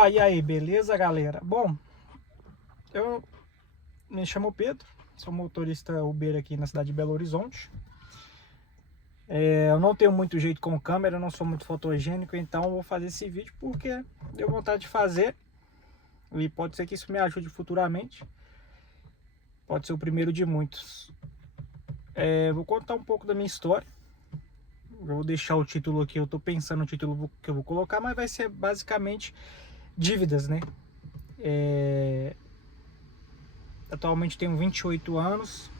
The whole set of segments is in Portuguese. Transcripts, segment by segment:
Opa, e aí, beleza, galera? Bom, eu me chamo Pedro, sou motorista Uber aqui na cidade de Belo Horizonte. Eu não tenho muito jeito com câmera, não sou muito fotogênico, então eu vou fazer esse vídeo porque deu vontade de fazer e pode ser que isso me ajude futuramente. Pode ser o primeiro de muitos. Vou contar um pouco da minha história. Eu vou deixar o título aqui, eu tô pensando no título que eu vou colocar, mas vai ser basicamente dívidas, né? Atualmente tenho 28 anos,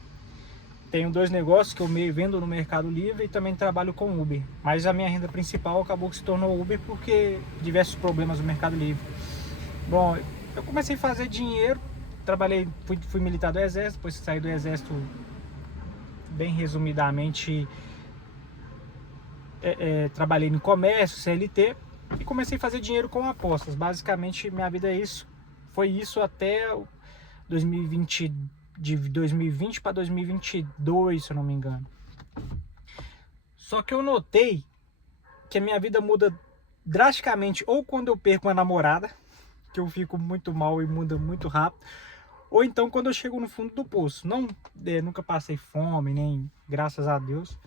tenho 2 negócios que eu vendo no Mercado Livre e também trabalho com Uber. Mas a minha renda principal acabou que se tornou Uber porque diversos problemas no Mercado Livre. Bom, eu comecei a fazer dinheiro, trabalhei, fui militar do Exército, depois que saí do Exército, bem resumidamente, trabalhei no comércio, CLT, e comecei a fazer dinheiro com apostas. Basicamente, minha vida é isso. Foi isso até 2020, de 2020 para 2022, se eu não me engano. Só que eu notei que a minha vida muda drasticamente ou quando eu perco uma namorada, que eu fico muito mal e muda muito rápido, ou então quando eu chego no fundo do poço. Nunca passei fome, nem graças a Deus,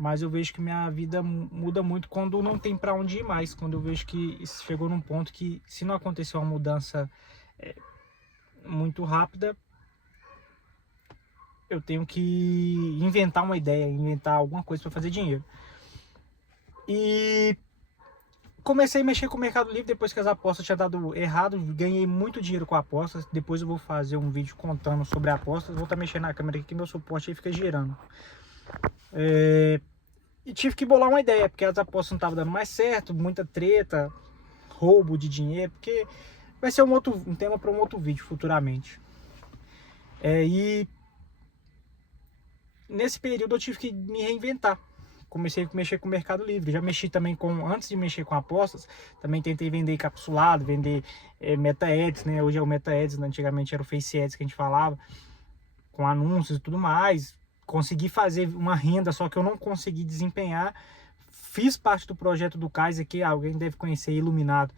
mas eu vejo que minha vida muda muito quando não tem para onde ir mais, quando eu vejo que chegou num ponto que, se não acontecer uma mudança muito rápida, eu tenho que inventar uma ideia, inventar alguma coisa para fazer dinheiro. E comecei a mexer com o Mercado Livre depois que as apostas tinham dado errado. Ganhei muito dinheiro com apostas. Depois eu vou fazer um vídeo contando sobre apostas. Vou estar mexendo na câmera aqui que meu suporte aí fica girando. E tive que bolar uma ideia, porque as apostas não estavam dando mais certo, muita treta, roubo de dinheiro, porque vai ser um tema para um outro vídeo futuramente. E nesse período eu tive que me reinventar. Comecei a mexer com o Mercado Livre. Já mexi também antes de mexer com apostas, também tentei vender encapsulado, vender Meta Ads, né? Hoje é o Meta Ads, antigamente era o Face Ads que a gente falava, com anúncios e tudo mais. Consegui fazer uma renda, só que eu não consegui desempenhar. Fiz parte do projeto do Kaiser, que alguém deve conhecer, Iluminado.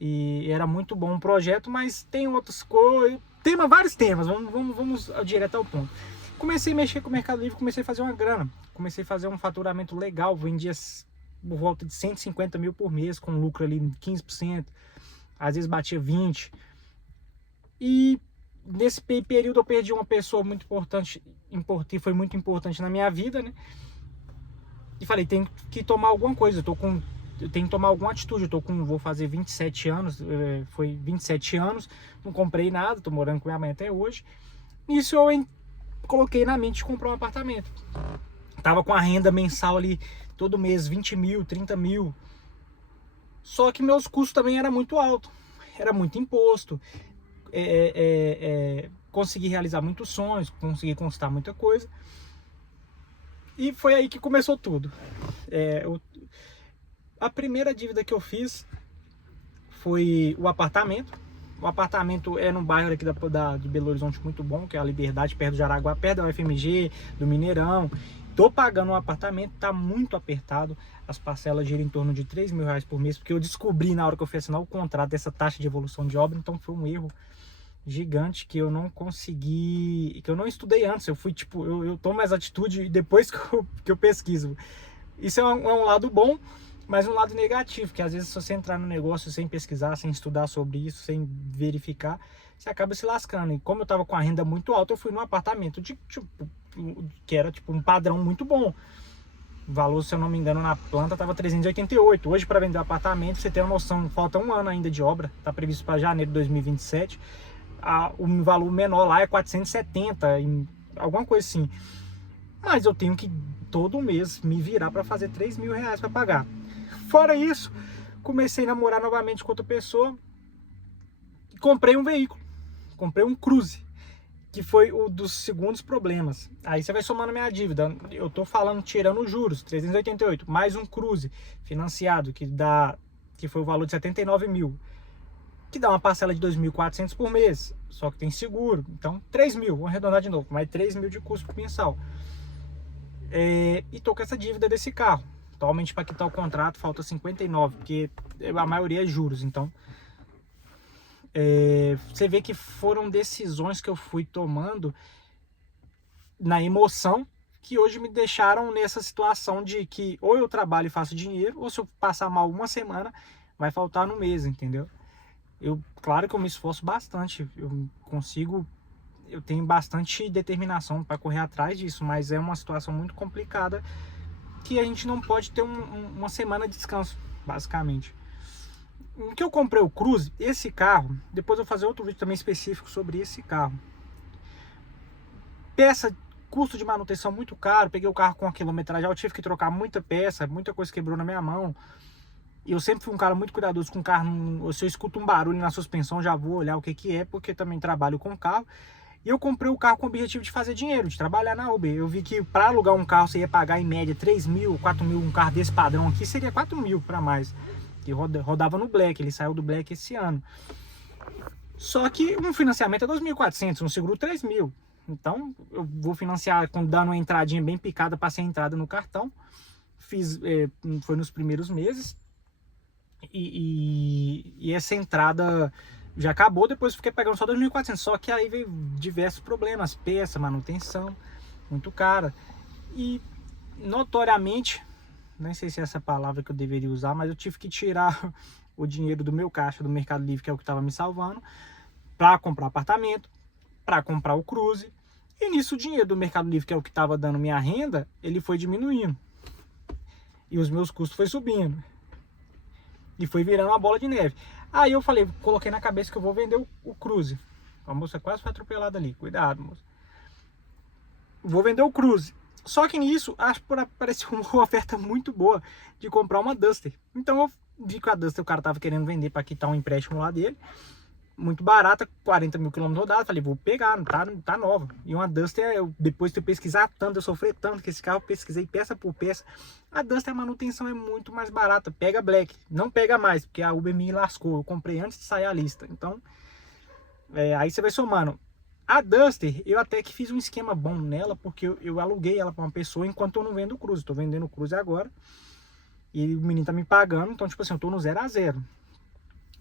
E era muito bom o projeto, mas tem outras coisas, vários temas, vamos direto ao ponto. Comecei a mexer com o Mercado Livre, comecei a fazer uma grana, comecei a fazer um faturamento legal, vendia por volta de 150 mil por mês, com lucro ali de 15%, às vezes batia 20%. E nesse período eu perdi uma pessoa muito importante, foi muito importante na minha vida, né? E falei, tem que tomar alguma coisa, eu tenho que tomar alguma atitude. Vou fazer 27 anos, foi 27 anos, não comprei nada, tô morando com minha mãe até hoje. Nisso eu coloquei na mente de comprar um apartamento. Tava com a renda mensal ali, todo mês, 20 mil, 30 mil. Só que meus custos também eram muito altos, era muito imposto. Consegui realizar muitos sonhos, consegui conquistar muita coisa. E foi aí que começou tudo. A primeira dívida que eu fiz foi o apartamento. O apartamento é num bairro aqui de Belo Horizonte muito bom, que é a Liberdade, perto do Jaraguá, perto da UFMG, do Mineirão. Tô pagando um apartamento, tá muito apertado. As parcelas giram em torno de 3 mil reais por mês, porque eu descobri na hora que eu fui assinar o contrato essa taxa de evolução de obra, então foi um erro gigante que eu não consegui, que eu não estudei antes. Eu fui eu tomo essa atitude depois que eu pesquiso. Isso é um lado bom, mas um lado negativo, que às vezes se você entrar no negócio sem pesquisar, sem estudar sobre isso, sem verificar, você acaba se lascando. E como eu tava com a renda muito alta, eu fui num apartamento que era um padrão muito bom. O valor, se eu não me engano, na planta tava 388. Hoje, para vender apartamento, você tem uma noção, falta um ano ainda de obra, tá previsto para janeiro de 2027. O valor menor lá é 470, alguma coisa assim. Mas eu tenho que todo mês me virar para fazer 3 mil reais para pagar. Fora isso, comecei a namorar novamente com outra pessoa e comprei um veículo, comprei um Cruze, que foi um dos segundos problemas. Aí você vai somando minha dívida, eu tô falando tirando os juros, 388, mais um Cruze financiado, que foi o valor de 79 mil, que dá uma parcela de 2.400 por mês, só que tem seguro, então 3 mil, vou arredondar de novo, mais 3 mil de custo mensal. E tô com essa dívida desse carro. Atualmente, para quitar o contrato, falta 59, porque a maioria é juros, então Você vê que foram decisões que eu fui tomando na emoção, que hoje me deixaram nessa situação de que ou eu trabalho e faço dinheiro, ou se eu passar mal uma semana, vai faltar no mês, entendeu? Claro que eu me esforço bastante, eu tenho bastante determinação para correr atrás disso, mas é uma situação muito complicada que a gente não pode ter uma semana de descanso, basicamente. Em que eu comprei o Cruze, esse carro, depois eu vou fazer outro vídeo também específico sobre esse carro. Custo de manutenção muito caro, peguei o carro com a quilometragem, eu tive que trocar muita peça, muita coisa quebrou na minha mão. E eu sempre fui um cara muito cuidadoso com o carro, se eu escuto um barulho na suspensão, já vou olhar o que é, porque também trabalho com carro. E eu comprei o carro com o objetivo de fazer dinheiro, de trabalhar na Uber. Eu vi que para alugar um carro você ia pagar em média 3 mil, 4 mil, um carro desse padrão aqui seria 4 mil para mais. E rodava no Black, ele saiu do Black esse ano. Só que um financiamento é 2.400, um seguro 3 mil. Então eu vou financiar dando uma entradinha bem picada, passei a entrada no cartão. Foi nos primeiros meses. E essa entrada já acabou, depois fiquei pagando só 2.400, só que aí veio diversos problemas, peça, manutenção, muito cara. E notoriamente, nem sei se é essa palavra que eu deveria usar, mas eu tive que tirar o dinheiro do meu caixa do Mercado Livre, que é o que estava me salvando, para comprar apartamento, para comprar o Cruze. E nisso o dinheiro do Mercado Livre, que é o que estava dando minha renda, ele foi diminuindo. E os meus custos foi subindo. E foi virando uma bola de neve. Aí eu falei, coloquei na cabeça que eu vou vender o Cruze. A moça quase foi atropelada ali. Cuidado, moça. Vou vender o Cruze. Só que nisso, acho que apareceu uma oferta muito boa de comprar uma Duster. Então eu vi que a Duster o cara tava querendo vender para quitar um empréstimo lá dele. Muito barata, 40 mil quilômetros rodados. Falei, vou pegar, tá nova. E uma Duster, depois de eu pesquisar tanto, eu sofri tanto que esse carro eu pesquisei peça por peça. A Duster, a manutenção é muito mais barata. Pega Black, não pega mais, porque a Uber me lascou. Eu comprei antes de sair a lista. Então, aí você vai somando. A Duster, eu até que fiz um esquema bom nela, porque eu aluguei ela para uma pessoa enquanto eu não vendo o Cruze. Estou vendendo o Cruze agora. E o menino tá me pagando, então, tipo assim, eu tô no 0 a 0.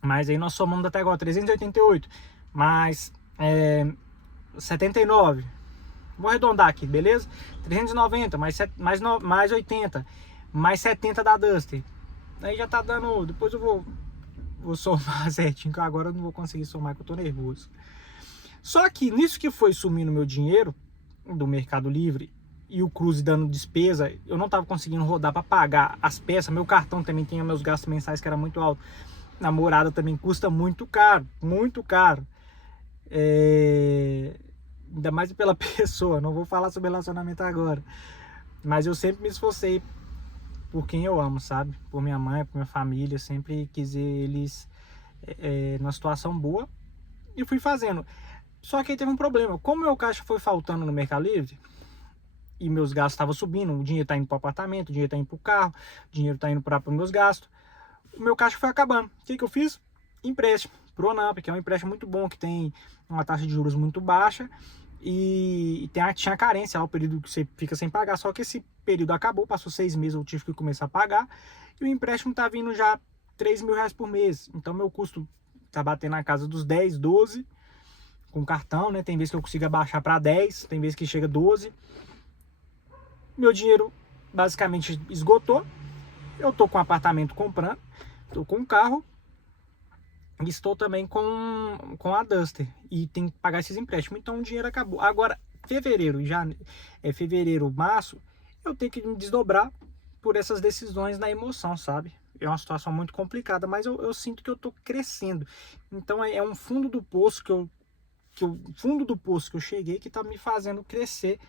Mas aí nós somamos até agora 388, mais 79. Vou arredondar aqui, beleza? 390, mais 80, mais 70 da Duster. Aí já tá dando... Depois eu vou somar certinho, que agora eu não vou conseguir somar, que eu tô nervoso. Só que nisso que foi sumindo meu dinheiro do Mercado Livre e o Cruze dando despesa, eu não tava conseguindo rodar para pagar as peças. Meu cartão também tinha meus gastos mensais que era muito alto. Namorada também custa muito caro, muito caro. Ainda mais pela pessoa. Não vou falar sobre relacionamento agora, mas eu sempre me esforcei por quem eu amo, sabe? Por minha mãe, por minha família. Sempre quis ver eles numa situação boa e fui fazendo. Só que aí teve um problema. Como meu caixa foi faltando no Mercado Livre e meus gastos estavam subindo, o dinheiro tá indo para o apartamento, o dinheiro tá indo para o carro, o dinheiro tá indo para os meus gastos, o meu caixa foi acabando. O que eu fiz? Empréstimo pro Onamp, que é um empréstimo muito bom, que tem uma taxa de juros muito baixa e tinha carência, o período que você fica sem pagar. Só que esse período acabou, passou 6 meses, eu tive que começar a pagar e o empréstimo tá vindo já 3 mil reais por mês. Então meu custo tá batendo na casa dos 10, 12 com cartão, né? Tem vezes que eu consigo abaixar para 10, tem vezes que chega 12. Meu dinheiro basicamente esgotou. Eu tô com um apartamento comprando, tô com um carro e estou também com a Duster e tem que pagar esses empréstimos. Então o dinheiro acabou. Agora, fevereiro, março, eu tenho que me desdobrar por essas decisões na emoção, sabe? É uma situação muito complicada, mas eu sinto que eu tô crescendo. Então é um fundo do poço que eu cheguei, que tá me fazendo crescer.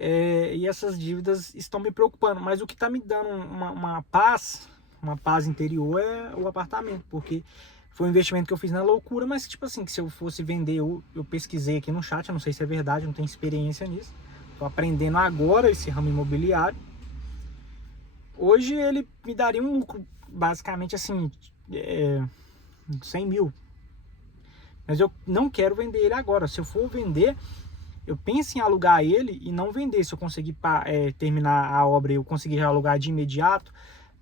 E essas dívidas estão me preocupando, mas o que está me dando uma paz interior é o apartamento, porque foi um investimento que eu fiz na loucura, mas tipo assim, que se eu fosse vender, eu pesquisei aqui no chat, eu não sei se é verdade, não tenho experiência nisso, tô aprendendo agora esse ramo imobiliário. Hoje ele me daria um lucro, basicamente assim, 100 mil, mas eu não quero vender ele agora. Se eu for vender, eu penso em alugar ele e não vender. Se eu conseguir terminar a obra e eu conseguir já alugar de imediato,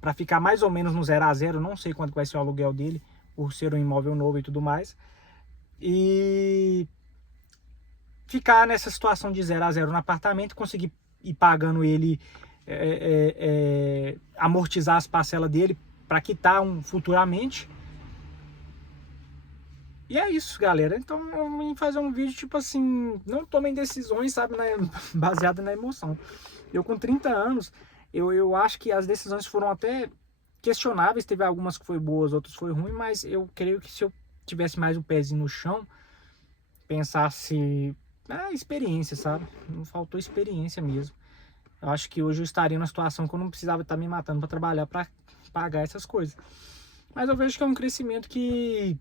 para ficar mais ou menos no 0 a 0, não sei quanto vai ser o aluguel dele, por ser um imóvel novo e tudo mais. e ficar nessa situação de 0 a 0 no apartamento, conseguir ir pagando ele, amortizar as parcelas dele para quitar futuramente. E é isso, galera. Então eu vim fazer um vídeo tipo assim, não tomem decisões, sabe, né, baseada na emoção. Eu com 30 anos, eu acho que as decisões foram até questionáveis, teve algumas que foi boas, outras foi ruim, mas eu creio que se eu tivesse mais um pezinho no chão, pensasse experiência, sabe? Não faltou experiência mesmo. Eu acho que hoje eu estaria numa situação que eu não precisava estar me matando para trabalhar, para pagar essas coisas. Mas eu vejo que é um crescimento que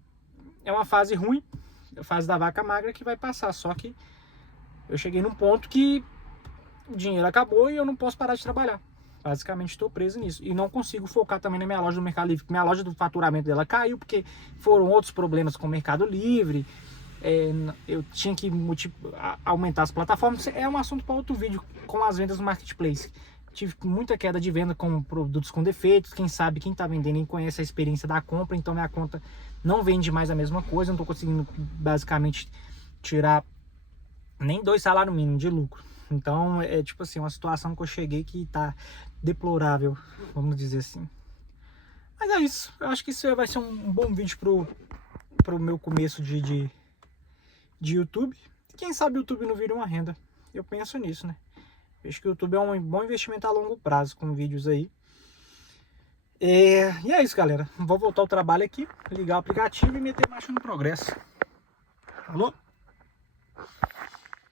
é uma fase ruim, a fase da vaca magra que vai passar. Só que eu cheguei num ponto que o dinheiro acabou e eu não posso parar de trabalhar. Basicamente estou preso nisso. E não consigo focar também na minha loja do Mercado Livre. Minha loja do faturamento dela caiu porque foram outros problemas com o Mercado Livre. Eu tinha que aumentar as plataformas. É um assunto para outro vídeo com as vendas no Marketplace. Tive muita queda de venda com produtos com defeitos. Quem sabe, quem está vendendo nem conhece a experiência da compra. Então minha conta não vende mais a mesma coisa. Não estou conseguindo basicamente tirar nem 2 salários mínimos de lucro. Então é tipo assim, uma situação que eu cheguei que tá deplorável, vamos dizer assim. Mas é isso. Eu acho que isso vai ser um bom vídeo pro meu começo de YouTube. Quem sabe o YouTube não vira uma renda. Eu penso nisso, né? Vejo que o YouTube é um bom investimento a longo prazo com vídeos aí. E é isso, galera. Vou voltar ao trabalho aqui, ligar o aplicativo e meter marcha no progresso. Alô?